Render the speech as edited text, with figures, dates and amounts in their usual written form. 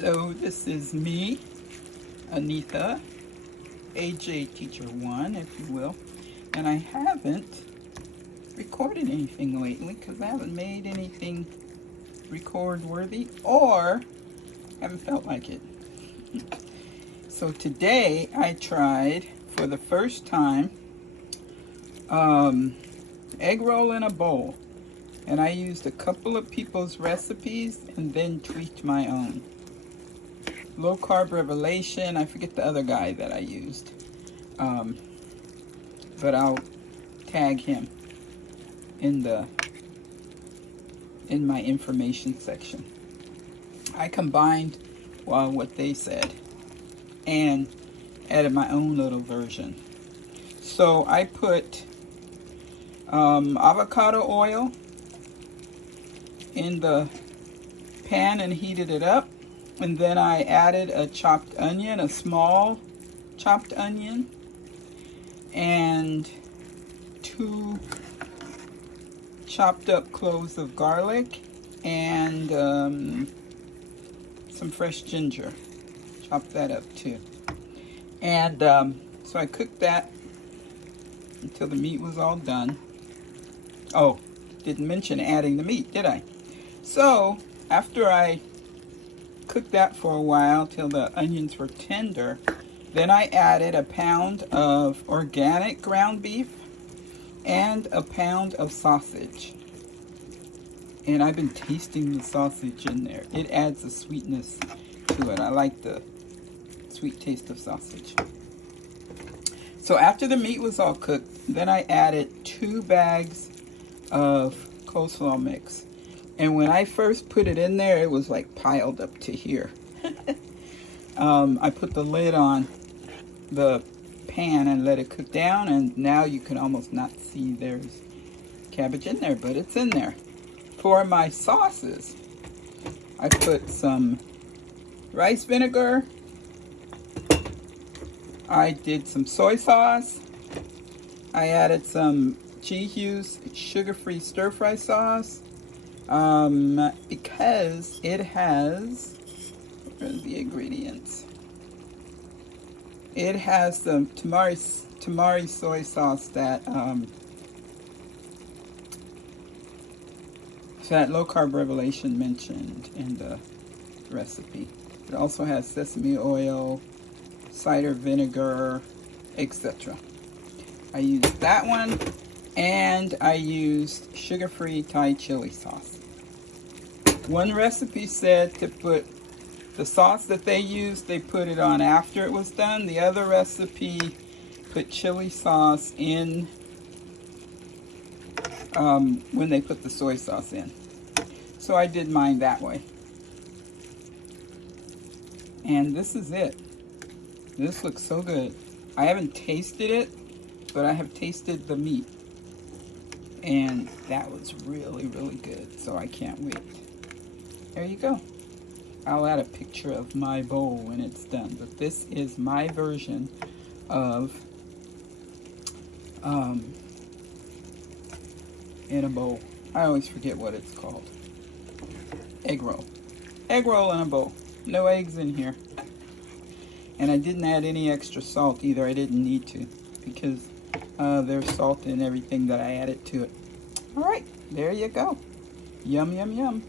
Hello, this is me, Anita, AJ Teacher 1, if you will. And I haven't recorded anything lately because I haven't made anything record worthy or haven't felt like it. So today I tried for the first time egg roll in a bowl. And I used a couple of people's recipes and then tweaked my own. Low Carb Revelation, I forget the other guy that I used. But I'll tag him in my information section. I combined what they said and added my own little version. So I put avocado oil in the pan and heated it up, and then I added a chopped onion, a small chopped onion, and 2 chopped up cloves of garlic and some fresh ginger. Chop that up too. And so I cooked that until the meat was all done. Oh, didn't mention adding the meat, did I? So after I cooked that for a while till the onions were tender, then I added a pound of organic ground beef and a pound of sausage. And I've been tasting the sausage in there. It adds a sweetness to it. I like the sweet taste of sausage. So after the meat was all cooked, then I added 2 bags of coleslaw mix. And when I first put it in there, it was like piled up to here. I put the lid on the pan and let it cook down, and now you can almost not see there's cabbage in there, but it's in there. For my sauces, I put some rice vinegar. I did some soy sauce. I added some G-Hughes sugar-free stir-fry sauce. Because it has, where are the ingredients? It has some tamari soy sauce that Low Carb Revelation mentioned in the recipe. It also has sesame oil, cider vinegar, etc. I used that one, and I used sugar-free Thai chili sauce. One recipe said to put the sauce that they used, they put it on after it was done. The other recipe put chili sauce in when they put the soy sauce in. So I did mine that way. And this is it. This looks so good. I haven't tasted it, but I have tasted the meat. And that was really, really good. So I can't wait. There you go. I'll add a picture of my bowl when it's done. But this is my version of in a bowl. I always forget what it's called. Egg roll. Egg roll in a bowl. No eggs in here. And I didn't add any extra salt either. I didn't need to, because there's salt in everything that I added to it. All right, there you go. Yum, yum, yum.